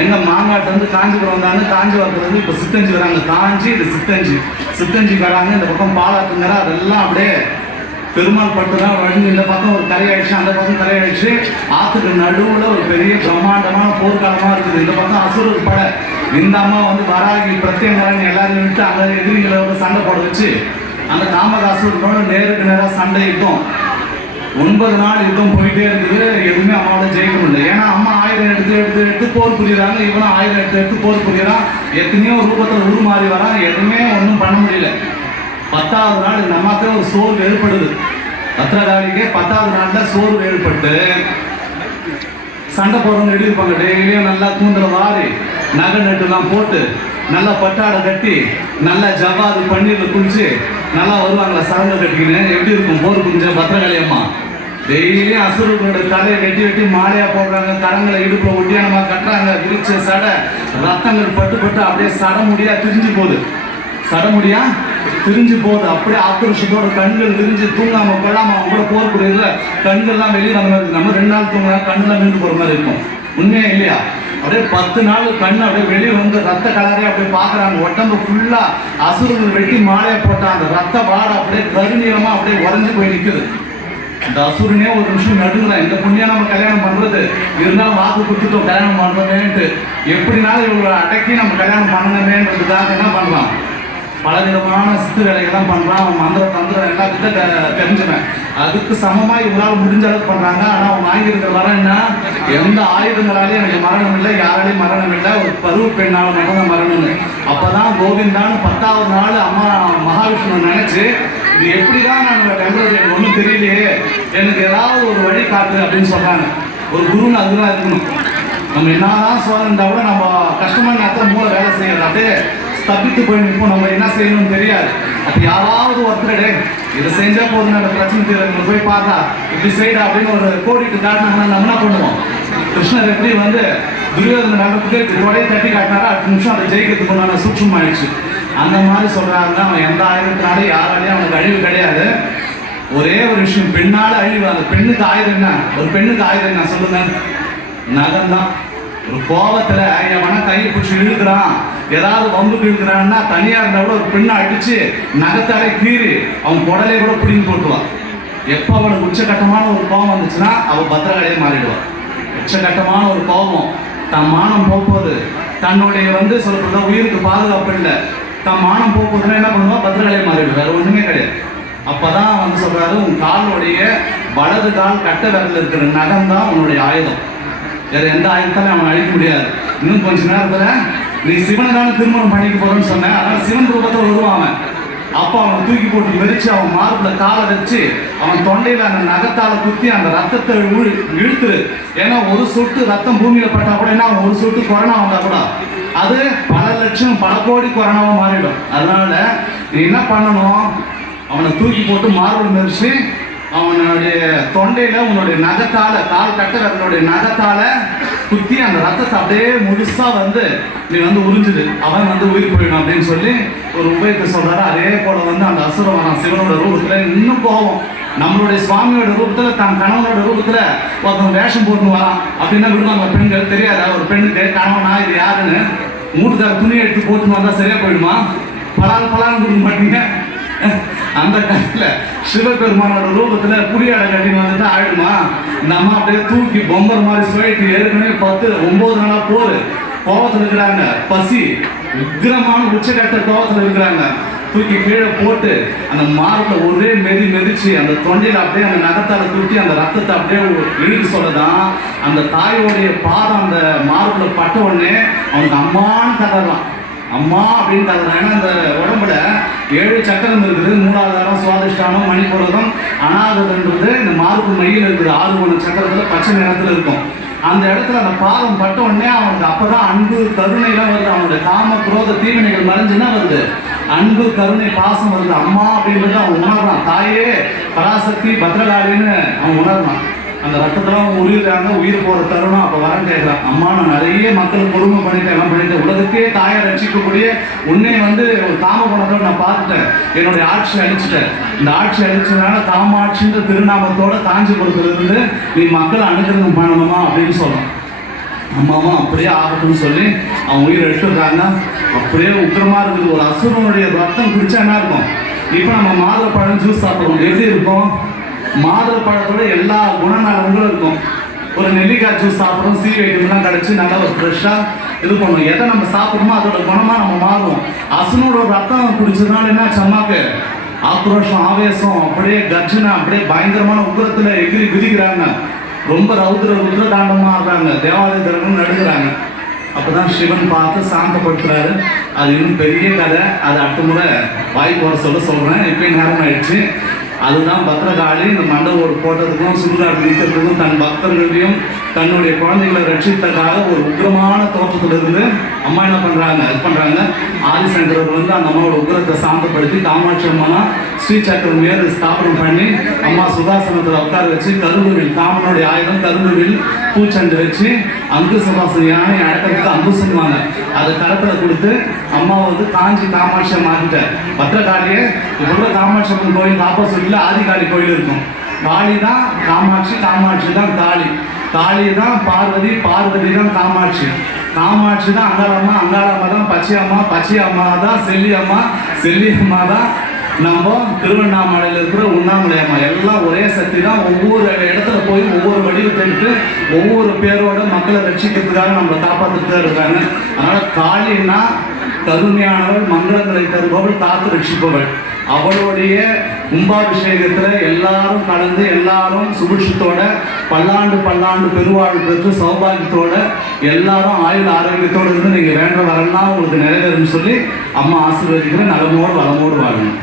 எங்கள் மாங்காட்டிலேருந்து காஞ்சிபுரம் வந்தாங்க. காஞ்சிபுரத்துலேருந்து இப்போ சித்தஞ்சி வராங்க. காஞ்சி இது சித்தஞ்சி. சித்தஞ்சி வராங்க. இந்த பக்கம் பாலாத்துங்கிற அதெல்லாம் அப்படியே பெருமாள் பட்டு தான் வழங்கி இந்த பக்கம் ஒரு கரையாயிடுச்சு அந்த பக்கம் கரையாயிடுச்சு. ஆற்றுக்கு நடுவில் ஒரு பெரிய பிரம்மாண்டமான போர்க்காலமாக இருக்குது. இந்த பக்கம் அசுரர் படை இந்த அம்மா வந்து வராகி பிரத்யங்கரன் எல்லாரையும் விட்டு எதிரிகளை வந்து சண்டை போட வச்சு அந்த காமதாசுரனோட நேருக்கு நேராக சண்டை இருக்கும் ஒன்பது நாள் யுத்தம் போயிட்டே இருந்தது எதுவுமே அம்மாவோட ஜெயிக்க முடியல ஏன்னா அம்மா ஆயுதம் எடுத்து எடுத்து எடுத்து போர் புரியுறாங்க. இவனும் ஆயுதம் எடுத்து எடுத்து போர் புரியுறான். எத்தனையோ ரூபத்தில் உருமாறி வரான். எதுவுமே ஒன்றும் பண்ண முடியல. பத்தாவது நாள் இந்த அம்மாக்கே ஒரு சோர்வு ஏற்படுது. பத்திரகாளிக்கே பத்தாவது நாளில் சோர்வு ஏற்பட்டு சண்டை போடுறவங்க எழுதியிருப்பாங்க. டெய்லியும் நல்லா கூந்தல வாரி நகை நட்டுலாம் போட்டு நல்லா பட்டாடை கட்டி நல்லா ஜவாது பன்னீர்ல குளிச்சு நல்லா வருவாங்களா சாதனை கட்டிக்கின்னு. எப்படி இருக்கும்? போர் குஞ்ச பத்திரகாளியம்மா டெய்லி டெய்லியும் அசுரர்களோட தலையை வெட்டி வெட்டி மாலையா போடுறாங்க. கரங்களை இடுப்புல ஒட்டியானமா கட்டுறாங்க. விரிச்ச சடை ரத்தங்கள் பட்டு பட்டு அப்படியே சட முடியா திரிஞ்சு போகுது. சடமுடியா? திரிஞ்சு போகுது. அப்படியே ஆக்ரோஷத்தோட கண்கள் திரிஞ்சு தூங்காம கொள்ளாம அவங்க கூட போர் புரியுதுல கண்கள்லாம் வெளியே வந்த மாதிரி நம்ம ரெண்டு நாள் தூங்கினா கண்ணுலாம் நின்று போற மாதிரி இருக்கும். உண்மையா இல்லையா? அப்படியே பத்து நாள் கண் அப்படியே வெளியே வந்து ரத்த கலரே அப்படியே பார்க்குறாங்க. உடம்பு ஃபுல்லாக அசுரங்கள் வெட்டி மாலையை போட்டா அந்த ரத்த வாடை அப்படியே கருநீளமாக அப்படியே உறைஞ்சு போய் நிற்குது இந்த அசுரனே ஒரு நிமிஷம் நடுங்குறான் இந்த புண்ணியம் நம்ம கல்யாணம் பண்ணுறது இருந்தாலும் வாக்கு கொடுத்துட்டோம் கல்யாணம் பண்றமேன்ட்டு எப்படினாலும் இவங்களை அடக்கி நம்ம கல்யாணம் பண்ணணுமேன்றதுக்காக என்ன பண்ணலாம்? பல விதமான சித்து வேலைகள்லாம் பண்ணுறான் அவன் மந்திர தந்திரம் எல்லாத்துக்கிட்ட தெ- தெரிஞ்சுவேன். அதுக்கு சமமாக இவரால் முடிஞ்ச அளவுக்கு பண்ணுறாங்க ஆனால் அவங்க வாங்கியிருக்கிற வரம் என்ன? எந்த ஆயுதங்களாலையும் எனக்கு மரணம் இல்லை. யாராலையும் மரணம் இல்லை. ஒரு பருவ பெண்ணால் மட்டும்தான் அப்போ தான் கோவிந்தான் பத்தாவது நாள் அம்மா மகாவிஷ்ணு நினச்சி இது எப்படி தான் நான் டெம்பரரி எனக்கு ஒன்றும் தெரியலையே. எனக்கு ஏதாவது ஒரு வழி காட்டு அப்படின்னு சொல்கிறாங்க ஒரு குருன்னு அதுதான் இருக்கணும். நம்ம என்னதான் சோதனை கூட நம்ம கஷ்டமான நேரத்தில் மூளை வேலை செய்யறது அப்படியே தப்பித்து போய் நிற்போம் நம்ம என்ன செய்யணும்னு தெரியாது. அப்ப யாராவது ஒருத்தர் இதை செஞ்சா போதும் அந்த பிரச்சனை தீர்வு போய் பார்த்தா இப்படி செய்யடா அப்படின்னு ஒரு கோடிட்டு காட்டினாங்கன்னா நம்ம என்ன பண்ணுவோம்? கிருஷ்ணர் எப்படி வந்து துரியோதன நடத்துக்கு தொடையை தட்டி காட்டினாரா? அடுத்த நிமிஷம் அதை ஜெயிக்கிறதுக்கு உண்டான சூட்சம் ஆயிடுச்சு. அந்த மாதிரி சொல்றாங்க அவன் எந்த ஆயுதத்தினாலும் யாராலையும் அவனுக்கு அழிவு கிடையாது. ஒரே ஒரு விஷயம் பெண்ணால அழிவு. அந்த பெண்ணுக்கு ஆயுதம் என்ன? ஒரு பெண்ணுக்கு ஆயுதம் என்ன? சொல்லுங்க. நகம் தான் ஒரு கோபத்தில் என் மன கையை பிடிச்சி இழுக்கிறான். ஏதாவது வம்புக்கு இழுக்கிறான்னா தனியாக இருந்தால் கூட ஒரு பெண்ணை அடித்து நகத்தாலே கீறி அவன் குடலையை கூட பிடிங்கி போட்டுவான் எப்போ அவனுக்கு உச்சகட்டமான ஒரு கோபம் வந்துச்சுன்னா அவன் பத்திரகாளியே மாறிடுவான் உச்சகட்டமான ஒரு கோபம். தன் மானம் போகும்போது தன்னுடைய வந்து சொல்லப்படுறதா உயிருக்கு பாதுகாப்பு இல்லை. தன் மானம் போகும்போதுன்னா என்ன பண்ணுவா? பத்திரகாளியே மாறிடும் வேறு ஒன்றுமே கிடையாது. அப்போ தான் வந்து சொல்கிறாரு உன் காலுடைய வலது கால் கட்ட விரல் இருக்கிற நகம் தான் உன்னுடைய ஆயுதம். வேற எந்த ஆயுதத்தாலும் அவன் அழிக்க முடியாது. இன்னும் கொஞ்ச நேரத்துல நீ சிவனை தானே திருமணம் பண்ணிக்க போறேன்னு சொன்னேன் அதனால சிவன் ரூபத்தில் வருவான் அவன் அப்போ அவனை தூக்கி போட்டு மெரிச்சு அவன் மார்பில் காலை வச்சு அவன் தொண்டையில் அந்த நகத்தால குத்தி அந்த ரத்தத்தை இழுத்து ஏன்னா ஒரு சொட்டு ரத்தம் பூமியில பட்டா கூட என்ன அவன் ஒரு சொட்டு கொரோனா வந்தா கூட. அது பல லட்சம் பல கோடி கொரோனாவாக மாறிடும். அதனால நீ என்ன பண்ணணும்? அவனை தூக்கி போட்டு மார்பில் மெரிச்சு அவனுடைய தொண்டையில உன்னுடைய நகத்தால கால் கட்ட நகத்தால குத்தி அந்த ரத்தத்தை அப்படியே முழுசா வந்து நீ வந்து உறிஞ்சுது. அவன் வந்து உயிர் போயிடும் அப்படின்னு சொல்லி ஒரு உபயத்தை சொல்றாரு. அதே போல வந்து அந்த அசுரவனம் சிவனோட ரூபத்துல இன்னும் கோபம். நம்மளுடைய சுவாமியோட ரூபத்துல தன் கணவனோட ரூபத்துல ஒருத்தன் வேஷம் போட்டு வரான். அப்படின்னா விடுவாங்க பெண்கள் தெரியாதா? ஒரு பெண்ணுக்கு கணவனா இது யாருன்னு? மூட்டுக்கார துணி எடுத்து போட்டு வந்தா சரியா போயிடுமா? பலான் பலான்னு கொடுக்க மாட்டீங்க அந்த காலத்துல சிவபெருமானோட ரூபத்துல குடியாட கட்டின்னு வந்து ஆயிடுமா? நம்ம அப்படியே தூக்கி பொம்பர் மாதிரி சுவைட்டு ஏற்கனவே பத்து ஒன்பது நாளா போரு. கோவத்துல இருக்கிறாங்க. பசி. உக்ரமான உச்சகட்ட கோவத்துல இருக்கிறாங்க. தூக்கி கீழே போட்டு அந்த மாரத்தை ஒரே மெதி மெதிச்சு அந்த தொண்டையில அப்படியே அந்த நகத்தால தூக்கி அந்த ரத்தத்தை அப்படியே இழுக்க சொல்லதான் அந்த தாயோடைய பாதம் அந்த மாரத்தில் பட்ட உடனே அவனுக்கு அம்மான்னு கதறான் அம்மா அப்படின்ட்டு ஏன்னா அந்த உடம்புல ஏழு சக்கரம் இருக்குது. மூணாவது சுவாதிஷ்டானம் மணிப்புரதம் அனாதன்றது இந்த மார்பு மையில் இருக்குது. ஆறு மூணு சக்கரத்தில் பச்சை நிறத்தில் இருக்கும். அந்த இடத்துல அந்த பாதம் பட்ட உடனே அவனுக்கு அப்பதான் அன்பு கருணைலாம் வருது. அவனுடைய காம குரோத தீவினைகள் மறைஞ்சுன்னா வருது. அன்பு கருணை பாசம் வருது. அம்மா அப்படின்றது அவன் உணர்றான். தாயே பராசக்தி பத்ரகாளின்னு அவன் உணர்றான். அந்த ரத்தத்தெல்லாம் அவன் உயிர் போகிற தருணம் அப்போ வரம் கேட்குறான் அம்மா நான் நிறைய மக்கள் கொடுமை பண்ணிட்டேன் எல்லாம் பண்ணிட்டேன். உலகத்தையே தாயை ரசிக்கக்கூடிய உன்னை வந்து ஒரு காம நான் பார்த்துட்டேன். என்னுடைய ஆட்சி அழிச்சிட்டேன். இந்த ஆட்சி அழிச்சதுனால காமாட்சின்ற திருநாமத்தோட காஞ்சிபுரத்துலேருந்து நீ மக்களை அனுகிரகம் பண்ணணுமா அப்படின்னு சொல்றான் அம்மாவும் அப்படியே ஆகட்டும்னு சொல்லி அவன் உயிர் எடுத்துடுறாங்க. அப்படியே உக்கிரமா இருக்குது. ஒரு அசுரனுடைய ரத்தம் குடிச்சா என்ன இருக்கும்? இப்போ நம்ம மாதுளப்பழம் ஜூஸ் சாப்பிடுவோம். எப்படி இருக்கும்? மாதுளப்பழத்தோட எல்லா குணநலங்களும் இருக்கும். ஒரு நெல்லிக்காய் ஜூஸ் சாப்பிடும் சி வைட்டமின்லாம் கிடச்சி நல்லா ஒரு ஃப்ரெஷ்ஷாக இது பண்ணுவோம் எதை நம்ம சாப்பிடுமோ அதோட குணமாக நம்ம மாறுவோம். அசுனோட ரத்தம் குடிச்சதுனால என்ன சம்மாக்கு ஆக்ரோஷம் ஆவேசம் அப்படியே கர்ஜனை அப்படியே பயங்கரமான உக்கரத்தில் எகிரி குதிக்கிறாங்க. ரொம்ப ரௌத்ர ருத்ர தாண்டமாக ஆடுறாங்க. தேவாலய தர்மம் நடுகிறாங்க அப்பதான் சிவன் பார்த்து சாந்தப்படுத்துறாரு. அது இன்னும் பெரிய கதை. அது அடுத்த முறை வாய்ப்பு வர சொல்ல சொல்கிறேன் இப்போ நேரம் ஆயிடுச்சு. அதுதான் பத்திரகாளி இந்த மண்டபோடு போட்டதுக்கும் சுடுகாடு நீக்கிறதுக்கும் தன் பக்தர்களையும் தன்னுடைய குழந்தைகளை ரட்சித்ததாக ஒரு உக்கிரமான தோற்றத்திலிருந்து அம்மா என்ன பண்ணுறாங்க இது பண்ணுறாங்க ஆதிசங்கரர் வந்து அந்த அம்மாவோட உக்கிரத்தை சாந்தப்படுத்தி காமாட்சி அம்மா ஸ்ரீ சக்கரம் மேல ஸ்தாபனம் பண்ணி அம்மா சுதாசனத்தில் உட்கார வச்சு கருங்குவில் காமனுடைய ஆயுதம் கருங்குவில் பூச்சண்டு வச்சு அங்கு சுகாசன யானை அடக்கிறதுக்கு அங்கு சொல்லுவாங்க. அதை களத்துல கொடுத்து அம்மா வந்து காஞ்சி காமாட்சியை மாத்திட்டார் பத்திரகாளியே இவ்வளோ காமாட்சி அம்மன் கோயில் ஆப்போசிட்ல ஆதிகாளி கோயில் இருக்கும். காளி தான் காமாட்சி காமாட்சி தான் காளி. காளி தான் பார்வதி பார்வதி தான் காமாட்சி. காமாட்சி தான் அங்காளம்மா அங்காளம்மா தான் பச்சையம்மா பச்சையம்மா தான் செல்லியம்மா செல்லியம்மா தான் நம்ம திருவண்ணாமலையில் இருக்கிற உண்ணாமலை அம்மா. எல்லாம் ஒரே சக்தி தான். ஒவ்வொரு இடத்துல போய் ஒவ்வொரு வடிவத்தை ஒவ்வொரு பேரோட மக்களை ரட்சிக்கிறதுக்காக நம்மளை காப்பாற்றிட்டு தான் இருக்காங்க. அதனால் காளின்னா கருமையானவள் மங்களங்களை தருபவள் காத்து ரட்சிப்பவள். அவளுடைய கும்பாபிஷேகத்துல எல்லாரும் கலந்து எல்லாரும் சுபிட்சத்தோட பல்லாண்டு பல்லாண்டு பெருவாழ்வு பெற்று சௌபாகியத்தோட எல்லாரும் ஆயுள் ஆரோக்கியத்தோட இருந்து நீங்க வேண்ட வரலாம் உங்களுக்கு நிறைவேறும் சொல்லி அம்மா ஆசீர்வதிக்கிற நலமோடு வளமோடு வாழணும்